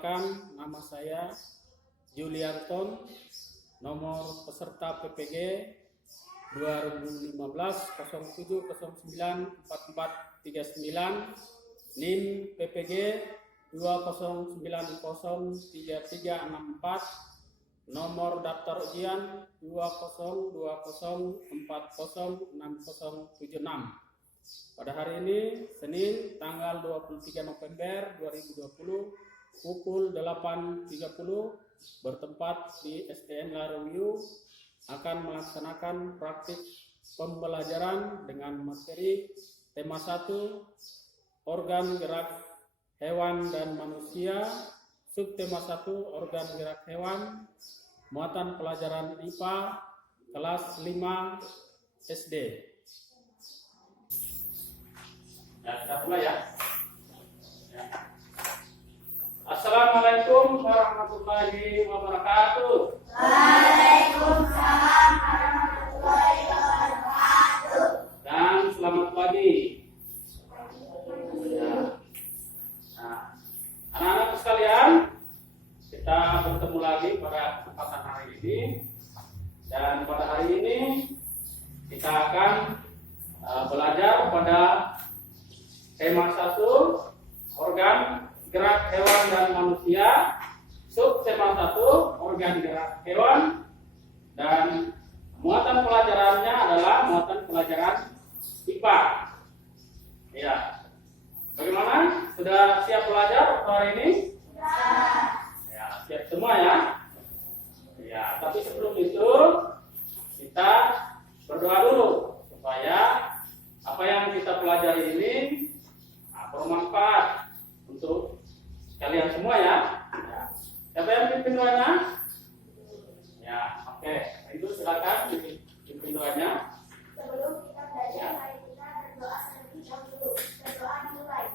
Perkenalkan, nama saya Julianton, nomor peserta PPG 2015 07094439, NIM PPG 20903364, nomor daftar ujian 2020406076. Pada hari ini, Senin, tanggal 23 November 2020, pukul 8.30, bertempat di SDN Larongyu, akan melaksanakan praktik pembelajaran dengan materi tema 1, organ gerak hewan dan manusia, subtema 1, organ gerak hewan, muatan pelajaran IPA, kelas 5 SD. Ya, kita mulai ya. Assalamualaikum warahmatullahi wabarakatuh. Waalaikumsalam warahmatullahi wabarakatuh. Dan selamat pagi. Ya. Nah, anak-anak sekalian, kita bertemu lagi pada kesempatan hari ini. Dan pada hari ini kita akan belajar pada tema 1, organ gerak hewan dan manusia, subtema 1, organ gerak hewan, dan muatan pelajarannya adalah muatan pelajaran IPA. Ya, bagaimana? Sudah siap belajar hari ini? Ya, siap semua ya. Ya, tapi sebelum itu kita berdoa dulu supaya apa yang kita pelajari ini bermanfaat untuk kalian semua ya. Siapa yang pimpin doanya? Ya, oke. Itu silakan pimpin doanya. Sebelum kita belajar, mari kita berdoa terlebih dahulu. Berdoa dimulai.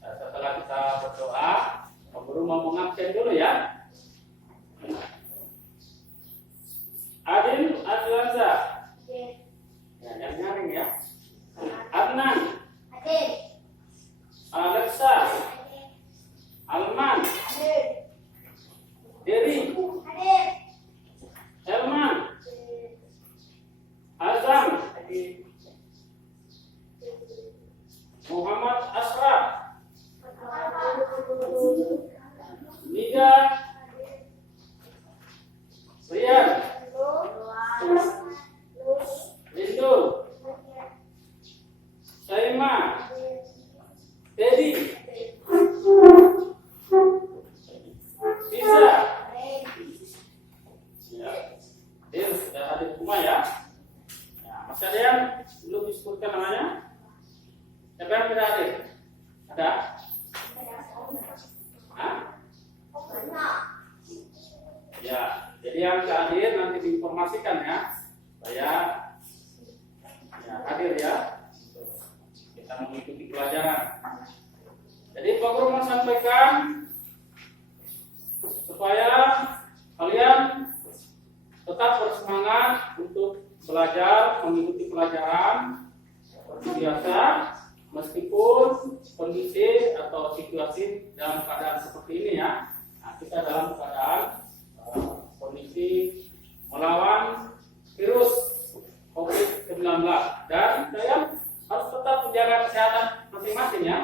Setelah kita berdoa, guru mau mengabsen dulu ya. Adil Adlanza. Ya, yang nyaring ya. Adnan. Alexa. Alman. Dery. Elman. Azam. Muhammad Asraf. Nida. Rian. Lindu. Saima. Teddy. Bisa. Ya. Dia sudah hadir semua ya. Ya, masih ada yang belum disebutkan namanya? Siapa yang tidak hadir? Ada? Hah? Ya, jadi yang tidak hadir nanti diinformasikan ya, supaya ya, hadir ya, kita mengikuti pelajaran. Jadi Pak Guru mau sampaikan supaya kalian tetap bersemangat untuk belajar, mengikuti pelajaran seperti biasa, meskipun kondisi atau situasi dalam keadaan seperti ini ya. Nah, kita dalam keadaan kondisi melawan virus COVID-19 dan kalian harus tetap menjaga kesehatan masing-masing ya.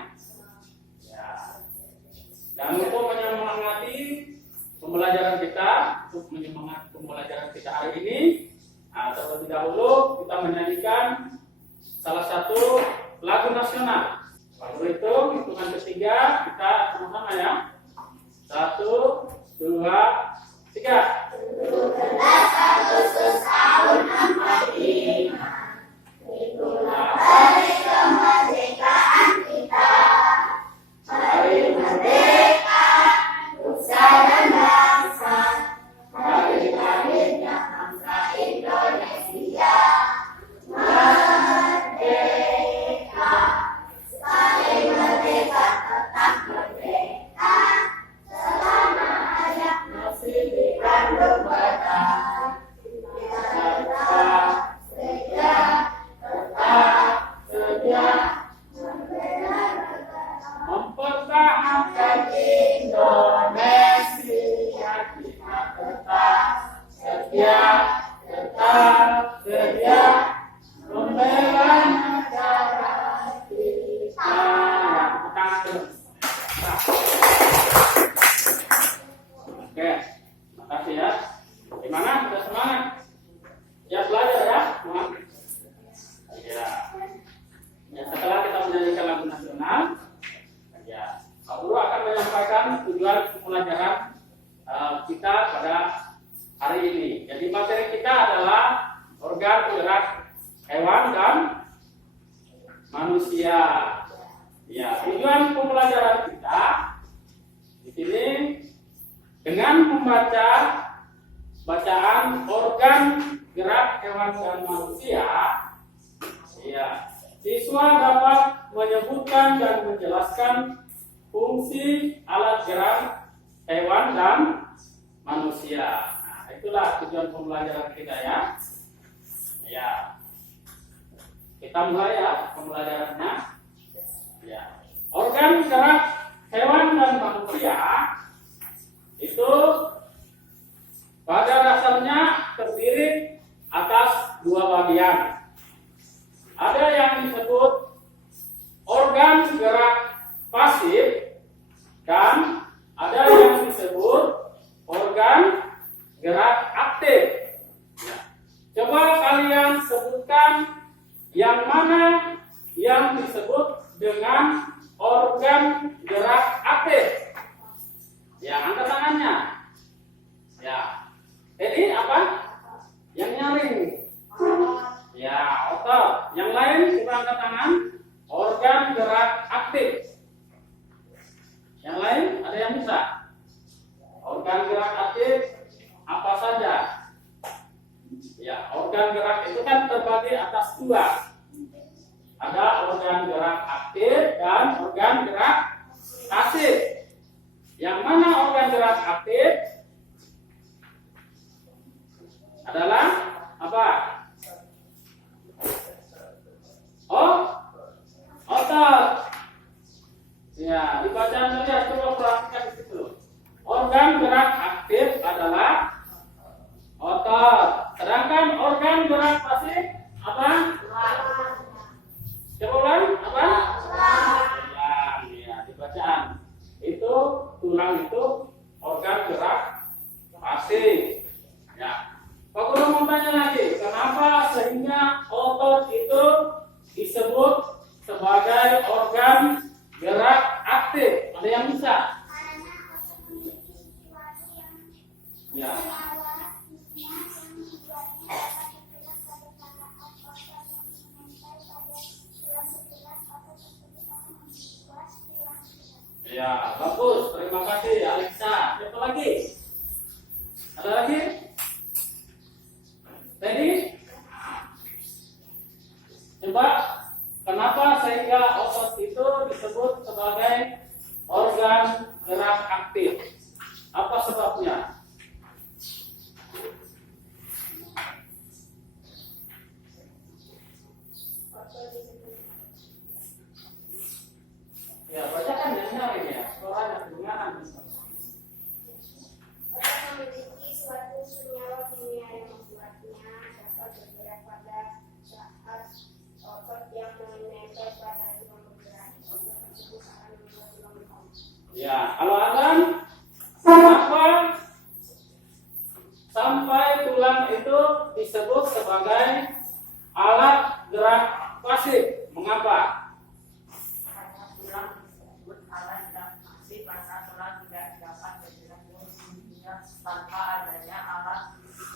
Dan untuk menyemangati pembelajaran kita, untuk menyemangati pembelajaran kita hari ini, terlebih dahulu kita menyanyikan salah satu lagu nasional. Lalu itu hitungan ketiga kita sama-sama ya. 1, 2, 3. 17 Agustus tahun 45, itulah hari kemerdekaan kita. Hari merdeka, nusa dan bangsa, hari lahirnya bangsa Indonesia. Merdeka, kenal. Ya, Pak Guru akan menyampaikan tujuan pembelajaran kita pada hari ini. Jadi materi kita adalah organ penggerak hewan dan manusia. Ya, tujuan pembelajaran kita di sini dengan membaca bacaan organ gerak hewan dan manusia. Ya, siswa dapat menyebutkan dan menjelaskan fungsi alat gerak hewan dan manusia. Nah, itulah tujuan pembelajaran kita ya. Ya, kita mulai ya pembelajarannya. Ya, organ gerak hewan dan manusia itu pada dasarnya terdiri atas dua bagian. Ada yang disebut organ gerak pasif dan ada yang disebut organ gerak aktif. Ya. Coba kalian sebutkan yang mana yang disebut dengan organ gerak aktif. Ya, angkat tangannya. Ya. Jadi apa? Yang nyaring. Ya, otot. Yang lain coba angkat tangan. Organ gerak aktif. Yang lain ada yang bisa? Organ gerak aktif apa saja? Ya, organ gerak itu kan terbagi atas dua. Ada organ gerak aktif dan organ gerak pasif. Yang mana organ gerak aktif adalah apa? Oh, otot. Ya, dibaca saja, coba perhatikan di situ. Organ gerak aktif adalah otot. Sedangkan organ gerak pasif apa? Coba ulang, apa? Tulang. Ya, dibacaan. Itu tulang itu organ gerak pasif. Ya. Pak Guru mau tanya lagi, kenapa sehingga otot itu disebut sebagai organ gerak aktif? Ada yang bisa? Karena otot memiliki situasi yang Ya. melawasnya yang membuatnya dapat bergerak pada saat otot yang menempel pada tulang bergerak. Otot tersebut akan membuat tulang bergerak. Ya, bagus. Terima kasih, Alexa. Siapa lagi? Ada lagi? Tadi? Coba, kenapa sehingga otot itu disebut sebagai organ gerak aktif? Apa sebabnya? Ya, bacakan yang nyaring ya. Suaranya kedengaran. Otot memiliki suatu senyawa kimia yang membuatnya dapat bergerak pada saat otot yang menempel pada tulang bergerak. Otot tersebut akan membuat tulang bergerak. Ya, kalau Adam, kenapa sampai tulang itu disebut sebagai alat gerak pasif? Mengapa? Karena tulang disebut alat gerak pasif karena tulang tidak dapat bergerak dengan sendirinya tanpa adanya alat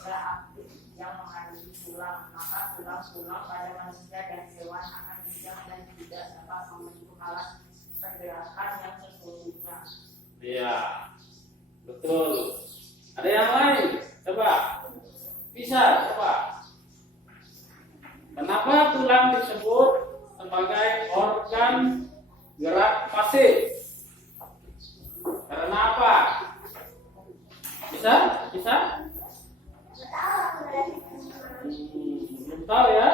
gerak aktif yang menghadiri tulang. Maka tulang-tulang pada manusia dan hewan akan bijak dan tidak dapat membentuk alat pergerakan yang sesungguhnya. Iya, betul. Ada yang lain? Coba. Bisa, coba. Kenapa tulang disebut sebagai organ gerak pasif? Karena apa? Bisa? Bisa? Belum tahu ya?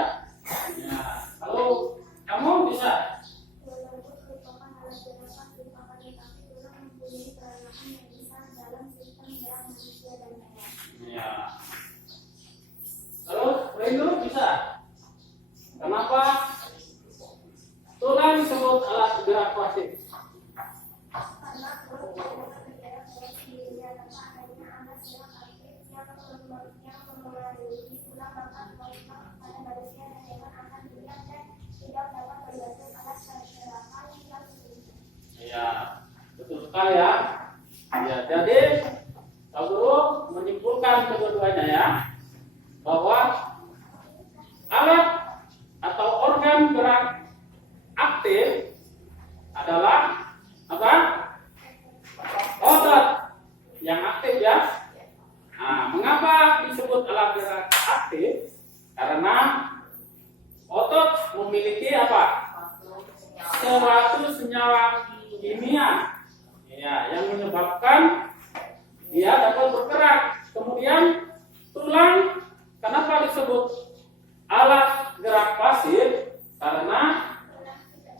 Ya. Kalau kamu bisa? Walaupun merupakan alat gerakan merupakan tetapi tulang mempunyai peranan yang besar dalam sistem gerak manusia dan hewan. Ya. Terus, Rindu bisa? Kenapa tulang disebut alat gerak pasif? Karena tulang tidak dapat bergerak dengan sendirinya tanpa adanya alat gerak aktif yang memenuhi tulang, maka tulang pada manusia dan hewan akan bijak dan tidak dapat membentuk alat pergerakan yang Ya, betul sekali ya. Ya, jadi Pak Guru menyimpulkan kedua-duanya ya, bahwa alat atau organ gerak aktif adalah apa? Otot yang aktif ya. Nah, mengapa disebut alat gerak aktif? Karena otot memiliki apa? Suatu senyawa kimia ya, yang menyebabkan dia dapat bergerak. Kemudian tulang, kenapa disebut alat gerak pasif? Karena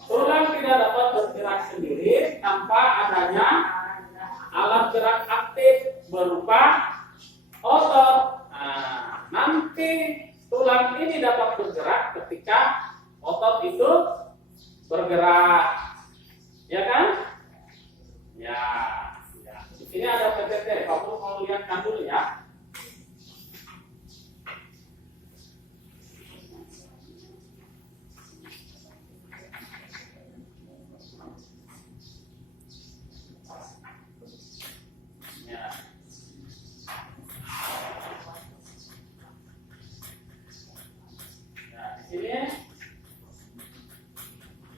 tulang tidak dapat bergerak sendiri tanpa adanya alat gerak aktif berupa otot. Nah, nanti tulang ini dapat bergerak ketika otot itu bergerak, ya kan? Ya, ya. Di sini ada PPT. Kamu mau lihatkan dulu ya. Ya. Nah, di sini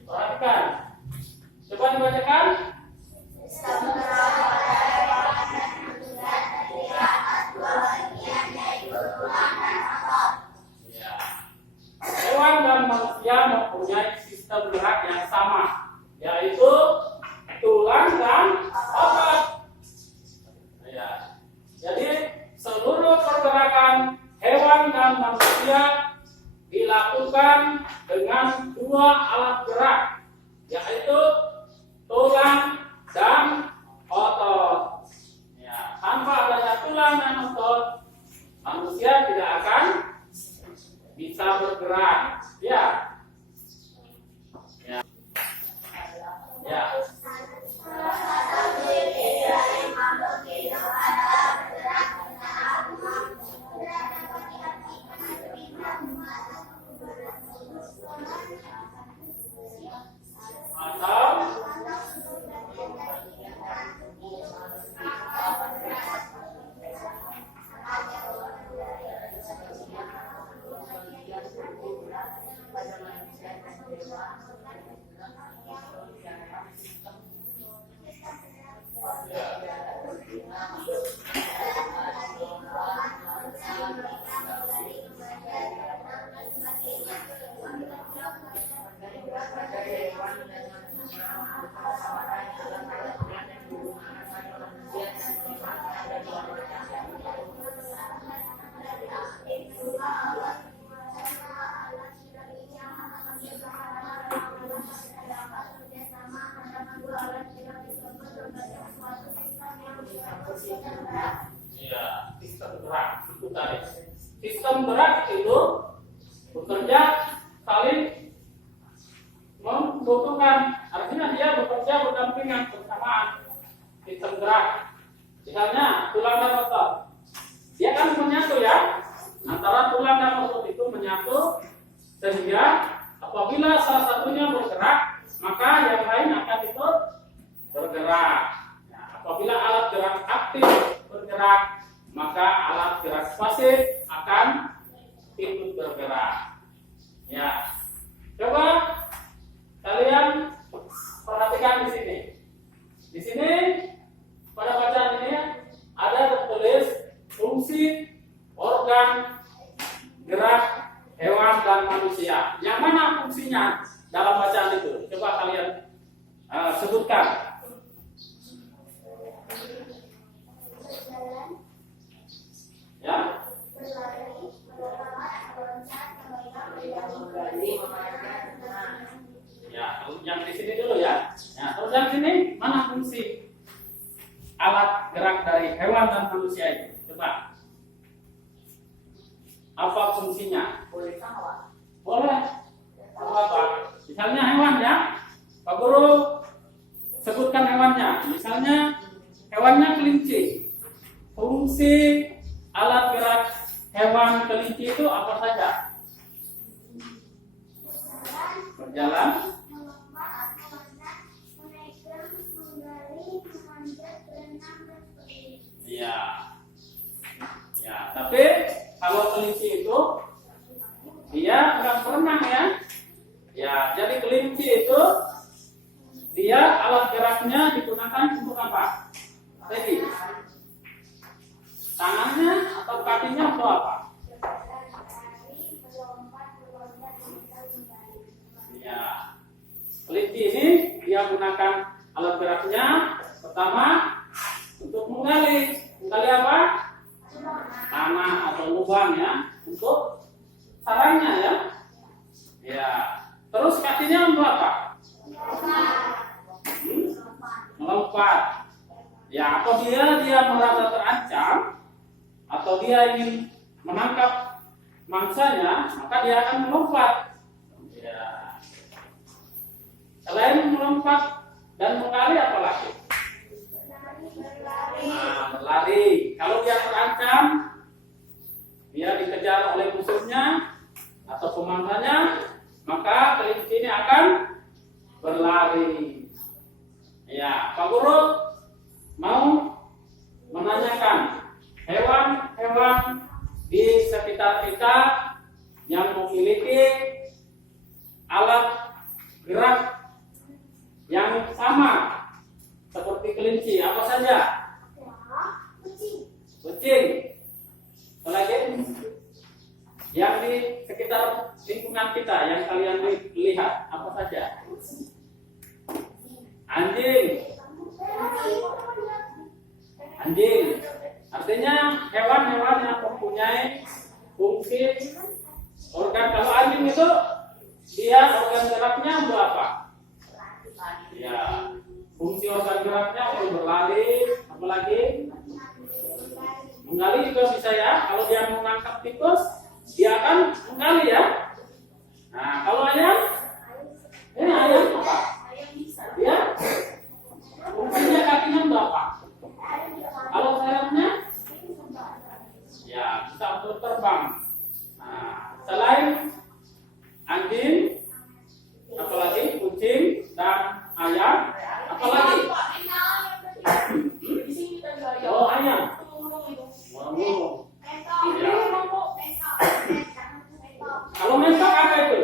perhatikan. Coba dibacakan. Ya. Hewan dan manusia mempunyai sistem gerak yang sama, yaitu tulang dan otot. Ya. Jadi seluruh pergerakan hewan dan manusia dilakukan dengan dua alat gerak, yaitu tulang dan otot. Ya, tanpa adanya tulang dan otot, manusia tidak akan bisa bergerak. Ya. Ya. Ya. Atau ya, sistem gerak itu tadi. Sistem gerak itu bekerja saling membutuhkan, artinya dia bekerja berdampingan bersamaan. Sistem gerak, misalnya tulang dan otot, dia kan menyatu ya, antara tulang dan otot itu menyatu, sehingga apabila salah satunya bergerak, maka yang lain akan ikut bergerak. Nah, apabila alat gerak aktif bergerak, maka alat gerak pasif akan ikut bergerak. Ya, coba kalian perhatikan di sini. Di sini pada bacaan ini ada tertulis fungsi organ gerak hewan dan manusia. Yang mana fungsinya dalam bacaan itu? Coba kalian sebutkan. Ya. Ya, yang di sini dulu ya. Nah, terus yang sini mana fungsi alat gerak dari hewan dan manusia itu? Coba. Apa fungsinya? Boleh sama? Boleh. Apa? Misalnya hewan ya. Pak Guru sebutkan hewannya. Misalnya hewannya kelinci. Fungsi alat gerak hewan kelinci itu apa saja? Berjalan, Ya, jadi kelinci itu dia alat geraknya digunakan untuk apa? Jadi tangannya atau kakinya untuk apa? Ya, kelinci ini dia gunakan alat geraknya pertama untuk menggali apa? Tanah atau lubang ya, untuk sarangnya ya. Ya, terus kakinya untuk apa? Melompat. Ya, apabila dia merasa terancam atau dia ingin menangkap mangsanya, maka dia akan melompat. Ya. Selain melompat dan menggali apa lagi? Nah, berlari. Kalau dia terancam, dia dikejar oleh musuhnya atau pemangsanya, maka kelinci ini akan berlari. Ya, Pak Guru mau menanyakan hewan-hewan di sekitar kita yang memiliki alat gerak yang sama seperti kelinci, apa saja? Kucing. Apalagi yang di sekitar lingkungan kita yang kalian lihat, apa saja? Anjing. Anjing. Artinya hewan-hewan yang mempunyai fungsi organ. Kalau anjing itu dia organ geraknya untuk apa? Ya, fungsi organ geraknya untuk berlari, apalagi menggali juga bisa ya. Kalau dia menangkap tikus, dia akan menggali ya. Nah, kalau ayam, ini ayam apa? Ya, fungsinya kakinya untuk apa? Kalau sayapnya, ya bisa untuk terbang. Nah, selain anjing, apalagi kucing dan ayam, apalagi? Oh, ayam. Wow. Ya. Kalau mentok apa itu?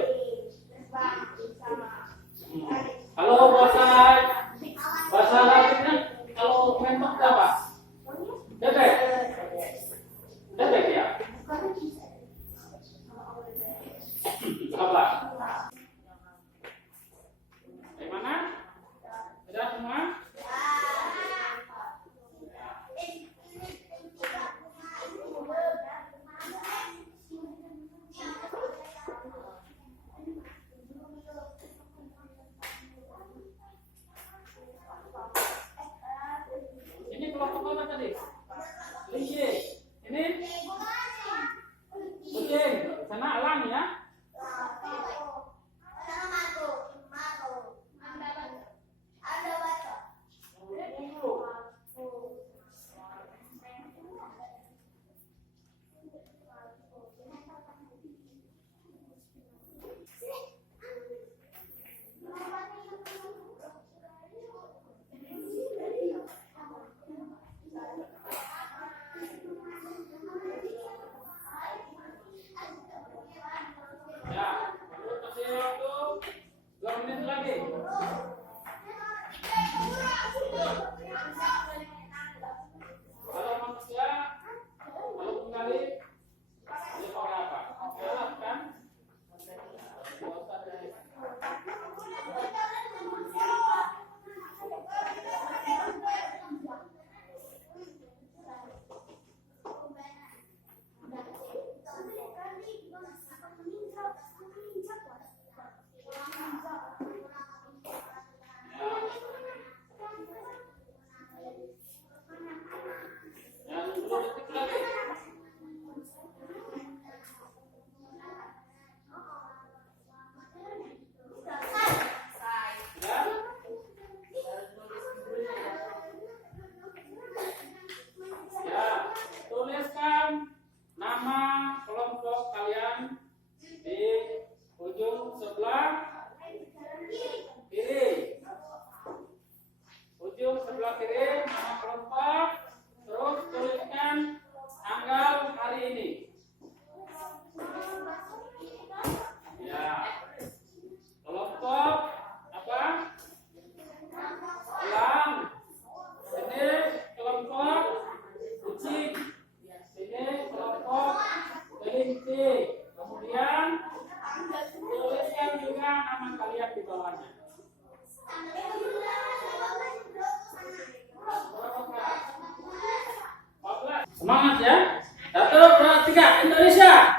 Semangat ya. 1, 2, 3, Indonesia.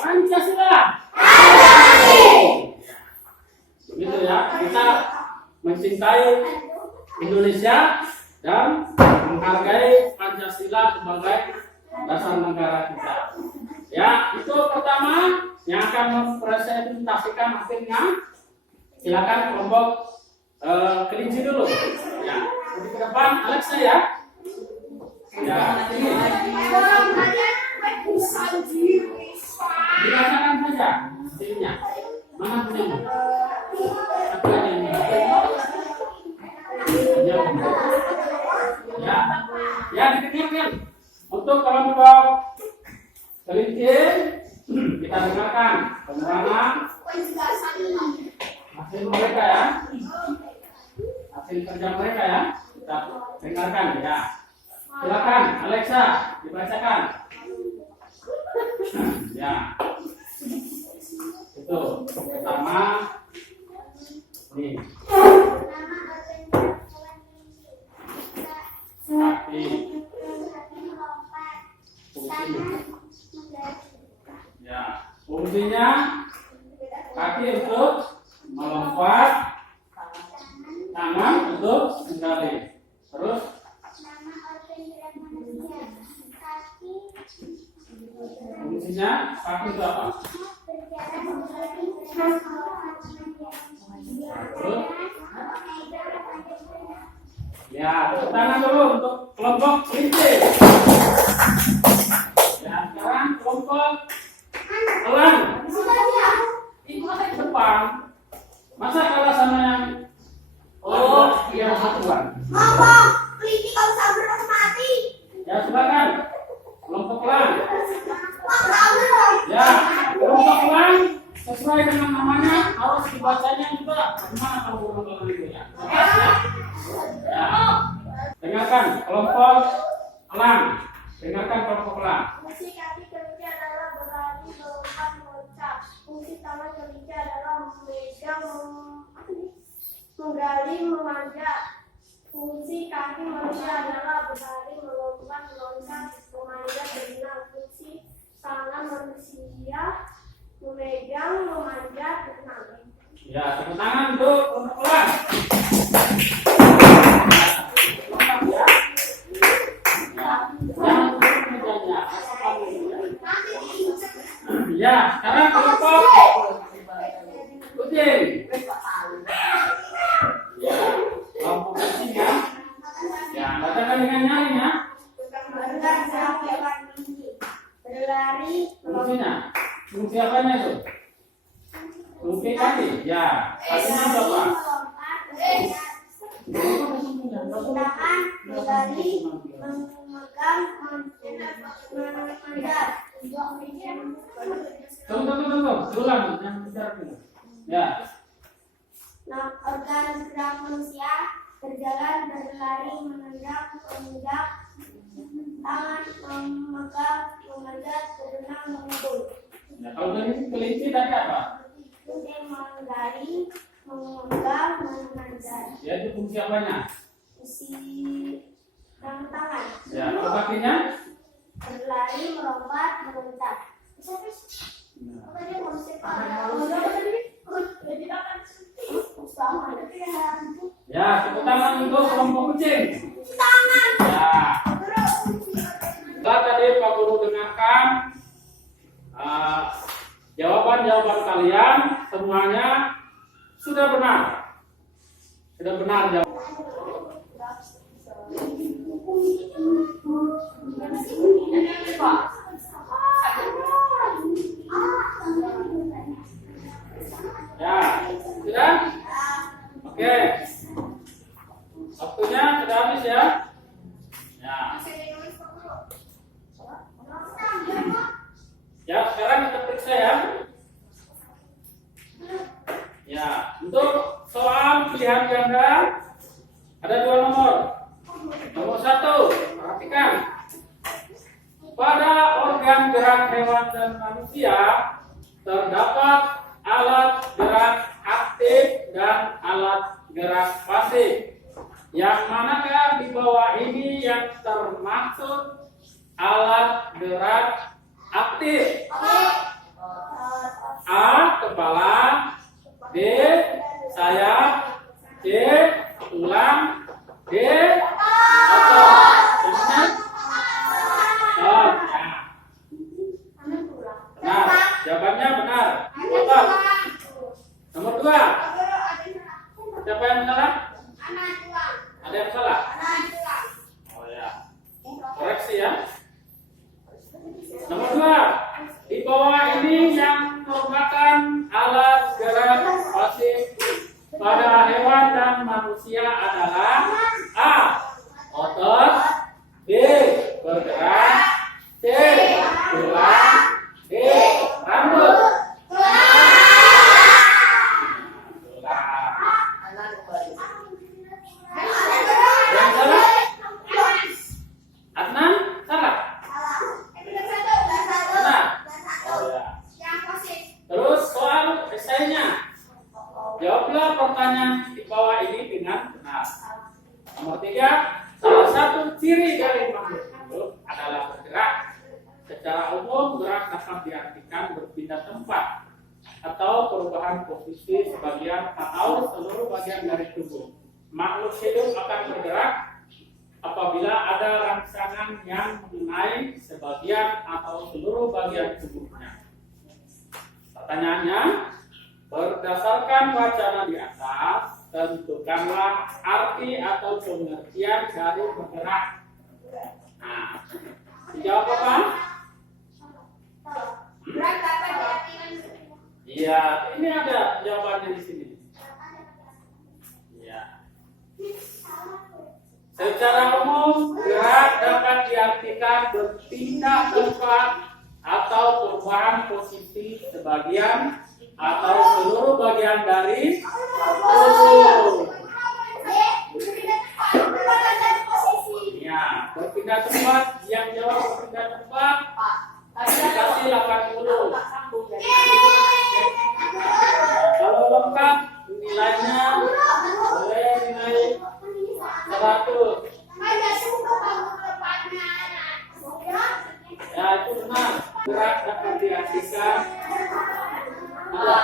Pancasila. Begitu ya. Kita mencintai Indonesia dan menghargai Pancasila sebagai dasar negara kita. Ya, itu pertama yang akan mempresentasikan hasilnya. Silakan kelompok kelinci dulu. Ya, di depan Alexa ya. Ya, dirasakan saja hasilnya. Mana punya? Ya, didengarkan. Untuk kelompok kelinci kita dengarkan keterangan hasil mereka ya, hasil kerja mereka ya, kita dengarkan ya. Silakan Alexa dibacakan. Ya, itu pertama nih kaki fungsinya. Ya, fungsinya kaki untuk melompat, tangan untuk menggali. Terus fungsinya kaki itu apa? Terus ya, tepuk tangan dulu untuk kelompok kelinci. Ya, sekarang kelompok elang. Itu ada di depan. Masa kalah sama yang yang satuan? Ngomong, kelinci kau sabar mati. Ya, silakan. Kelompok elang. Ngomong. Ya, kelompok elang sesuai dengan namanya harus dibacanya juga. Gimana kalau kelompok itu ya? Ya. Dengarkan kelompok elang. Dengarkan kelompok elang. Fungsi kaki kelinci adalah berlari, melompat, meloncat. Fungsi tangan kelinci adalah memegang, menggali, memanjat. Fungsi kaki manusia adalah berlari, melompat, meloncat, memanjat, berenang. Fungsi tangan manusia memegang, memanjat, berenang. Ya, tepuk tangan untuk kelompok elang. Ya, sekarang kelompok kucing. Ya, kelompok kucing ya. Ya, bacakan dengan nyanyi ya. Berlari, Fungsinya, fungsi apanya itu? Fungsi kaki. Ya, kakinya berapa? tangan, berlari, memegang, memanjat. Tunggu. Ulang yang bicara dulu. Ya. Nah, organ gerak manusia berjalan, berlari, menendang, menginjak, tangan, memegang, memanjat, berenang, mengumpul. Ya, kalau dari kelinci tadi apa? Dia menggali, memegang, memanjat. Ya, itu fungsi apanya? Fungsi tangan. Ya, kalau kakinya? Berlari, melompat, meloncat. Ya, tepuk tangan untuk kelompok kucing. Tangan. Ya. Setelah tadi Pak Guru dengarkan jawaban-jawaban kalian semuanya sudah benar. Sudah benar jawaban. Ya, sudah? Oke. Waktunya sudah habis ya. Ya. Ya, sekarang kita periksa ya. Ya, untuk soal pilihan ganda ada 2 nomor. Nomor 1, perhatikan. Pada organ gerak hewan dan manusia terdapat alat gerak aktif dan alat gerak pasif. Yang manakah di bawah ini yang termaksud alat gerak aktif? A. Kepala, B. Sayap, C. Tulang, D. Otot. Yang benar? Oh, ya. Benar. Jawabannya benar. Otot. Nomor 2. Siapa yang salah? Ada yang salah? Oh ya. Koreksi ya. Nomor 2. Di bawah ini yang merupakan alat gerak pasif pada hewan dan manusia adalah A. Otot, B. Bergerak, C. Tulang, D. Rambut. Yang salah? Adnan salah. Benar. Oh ya. Terus soal esainya. Jawablah pertanyaan di bawah ini dengan benar. Nomor 3, salah satu ciri dari makhluk hidup adalah bergerak. Secara umum, gerak dapat diartikan berpindah tempat atau perubahan posisi sebagian atau seluruh bagian dari tubuh. Makhluk hidup akan bergerak apabila ada rangsangan yang mengenai sebagian atau seluruh bagian tubuhnya. Pertanyaannya, berdasarkan wacana di atas, tentukanlah arti atau pengertian dari bergerak. Nah, dijawab apa? Iya, ini ada jawabannya di sini. Iya. Secara umum, gerak dapat diartikan berpindah tempat atau perubahan posisi sebagian atau seluruh bagian dari tubuh. Ya, berpindah tempat. Yang jawab berpindah tempat dikasih 80. Kalau lengkap nilainya boleh nilai 100. Ya, itu benar. Gerak dapat diartikan ada.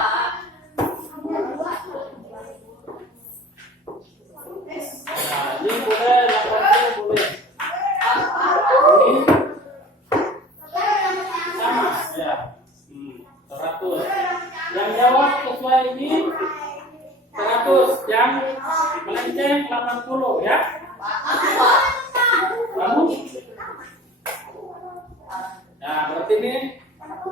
Nah, ini boleh 80 boleh. Ini sama ya. 100. Yang jawab sesuai ini 100, yang melenceng 80 ya. Kamu? Nah, berarti ini nah,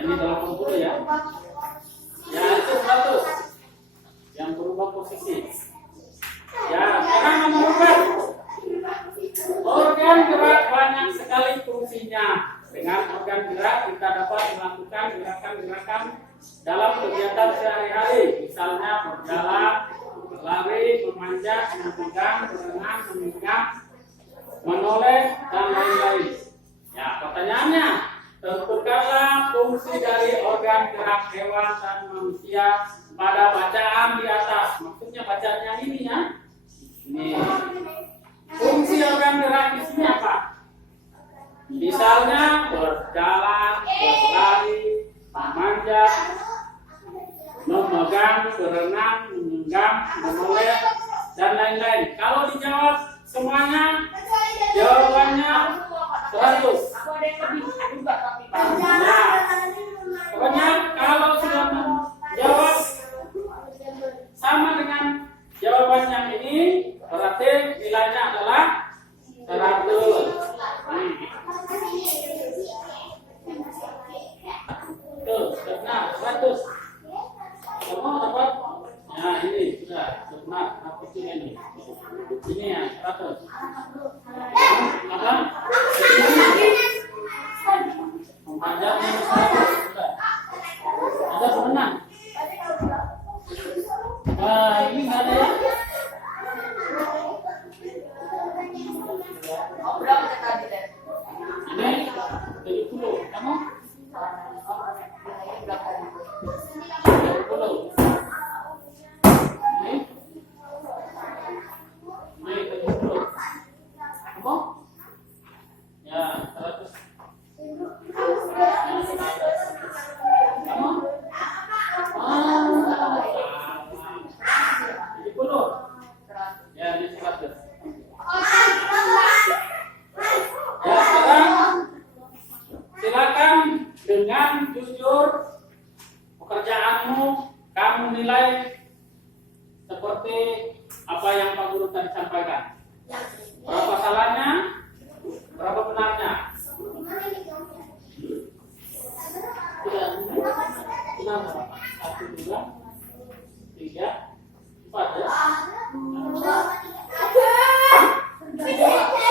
ini 80 ya. Ya, itu 100. Yang berubah posisi. Ya, sekarang nomor 4. Organ gerak banyak sekali fungsinya. Dengan organ gerak kita dapat melakukan gerakan-gerakan dalam kegiatan sehari-hari. Misalnya berjalan, berlari, memanjat, memegang, berenang, memegang, menoleh, dan lain-lain. Ya, pertanyaannya, tentukanlah fungsi dari organ gerak hewan dan manusia pada bacaan di atas. Maksudnya bacaan yang ini ya. Ini. Fungsi organ gerak di sini apa? Misalnya berjalan, berlari, memanjat, memegang, berenang, menyenggang, menoleh, dan lain-lain. Kalau dijawab semuanya, jawabannya 100. Ya, pokoknya kalau sudah menjawab sama dengan jawaban yang ini, berarti nilainya adalah 100. Tuh, benar 100. Kamu dapat? Ya, ini sudah benar. Aku ini. Ini ya 100. Apa? Memanjat minus 100. Sudah. Ada berenang. Ini nggak ada ya? Berapa tadi deh? Ini 70. Kamu? Berapa? dengan jujur pekerjaanmu, kamu nilai seperti apa yang Pak Guru tadi sampaikan. Berapa salahnya? Berapa benarnya? Tidak. Kenapa? 1, 2, 3, 4 ya?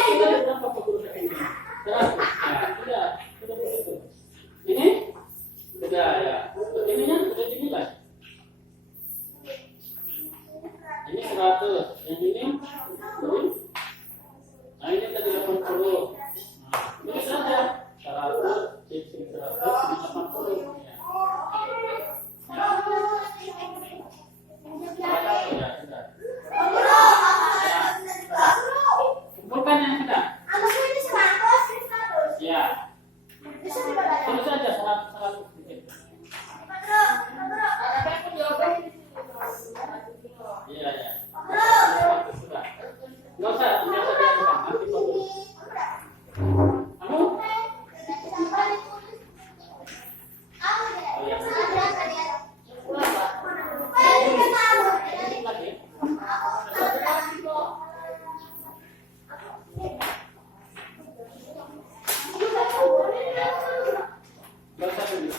Tidak berapa Pak Guru ini? 100. Ya, sudah begitu. Ini sudah ya. Ininya sudah dinilai. Ini 100, yang ini. Nah ini tadi 80. Nah, ini saja 100, ini 100, ini 80. Ya, sudah. Kumpulkan yang sudah. Ya. Terus saja 100 sedikit. Iya ya. Sudah. Nggak usah diadukan. Nanti foto. Kamu? Oh, ya. Lagi. Nggak usah dulu.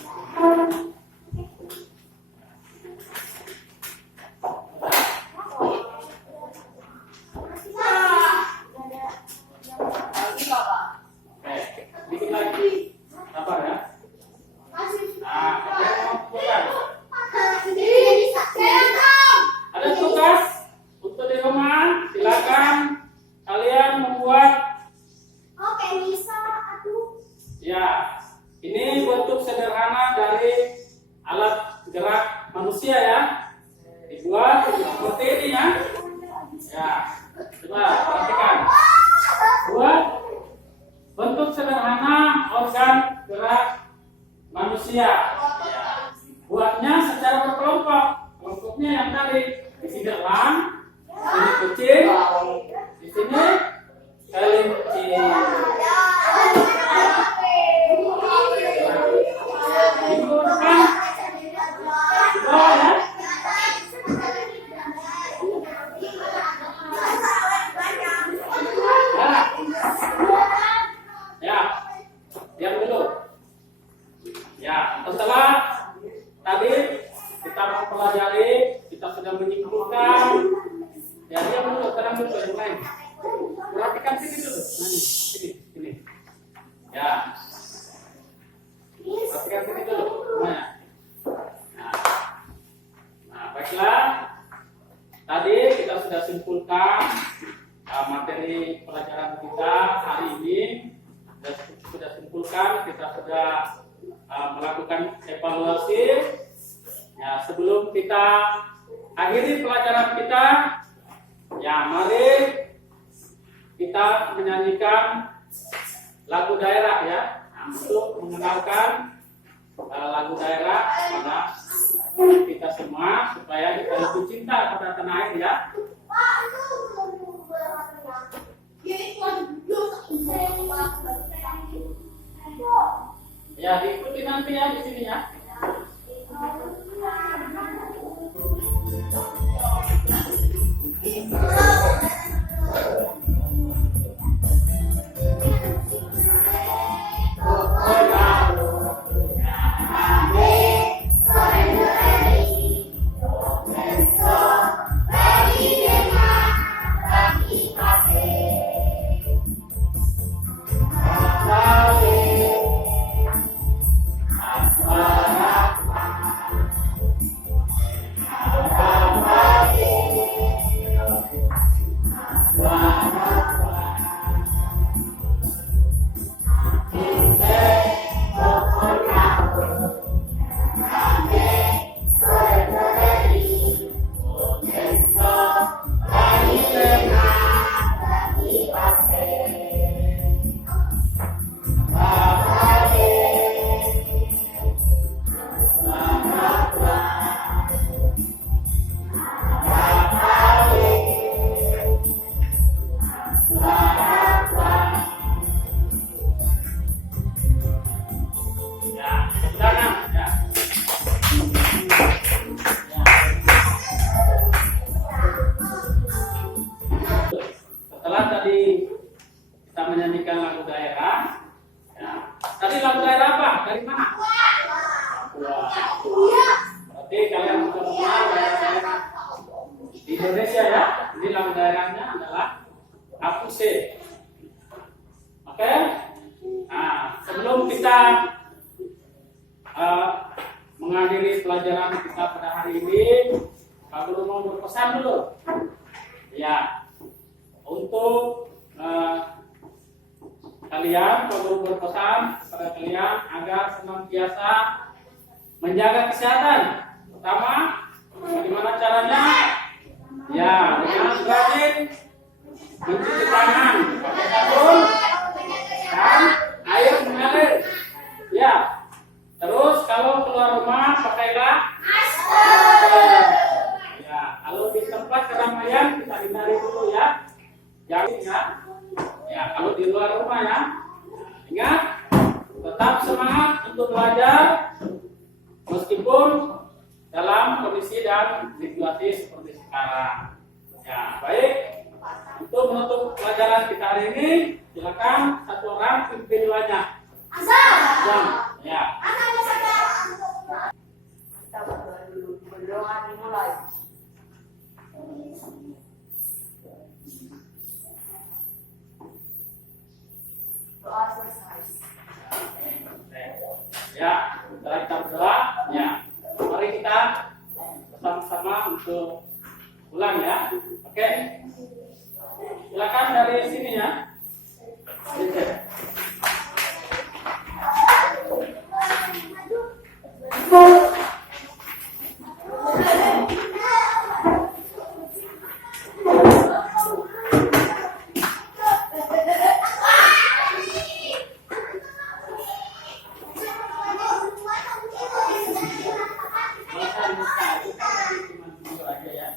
Dikit lagi. Sabar ya. Nah, ada tugas untuk di rumah. Silakan kalian membuat. Ya, ini bentuk sederhana dari alat gerak manusia ya. Dibuat seperti ini ya. Ya, coba perhatikan. Buat bentuk sederhana organ gerak manusia. Ya. Buatnya secara berkelompok. Kelompoknya yang tadi di sini elang, ini kucing, di sini kelinci. Dibuatkan dua ya. Ya, diam dulu. Ya, setelah tadi kita mempelajari, kita sudah menyimpulkan. Ya, diam dulu. Sekarang dulu yang lain. Perhatikan sini dulu. Nah, sini. Ya. Perhatikan sini dulu. Nah, baiklah. Tadi kita sudah simpulkan materi pelajaran kita hari ini. Sudah simpulkan, kita sudah melakukan evaluasi. Ya, sebelum kita akhiri pelajaran kita, ya mari kita menyanyikan lagu daerah ya, untuk mengenalkan lagu daerah pada kita semua supaya kita lebih cinta pada tanah air ya. Ya, diikuti nanti ya di sini ya. Asal Berarti kalian sudah mengenal daerah-daerah di Indonesia ya. Ini nama daerahnya adalah Apuse. Oke? Nah, sebelum kita menghadiri pelajaran kita pada hari ini, Pak Guru mau berpesan dulu. Ya, untuk kalian, Pak Guru berpesan kepada kalian agar senantiasa menjaga kesehatan. Pertama, bagaimana caranya? Ya, dengan rajin mencuci tangan pakai sabun dan air mengalir. Ya, terus kalau keluar rumah pakailah masker. Ya, kalau di tempat keramaian kita hindari dulu ya. Jangan ya. Ya, kalau di luar rumah ya. Ingat, tetap semangat untuk belajar meskipun dalam kondisi dan situasi seperti sekarang. Ya, baik. Untuk menutup pelajaran kita hari ini, silakan satu orang pimpin doanya. Ya. Kita berdoa dulu. Berdoa dimulai. Doa selesai. Ya, setelah kita berdoa, ya, mari kita bersama-sama untuk pulang ya. Oke, silakan dari sini ya. Oke. Cuma dulu aja ya.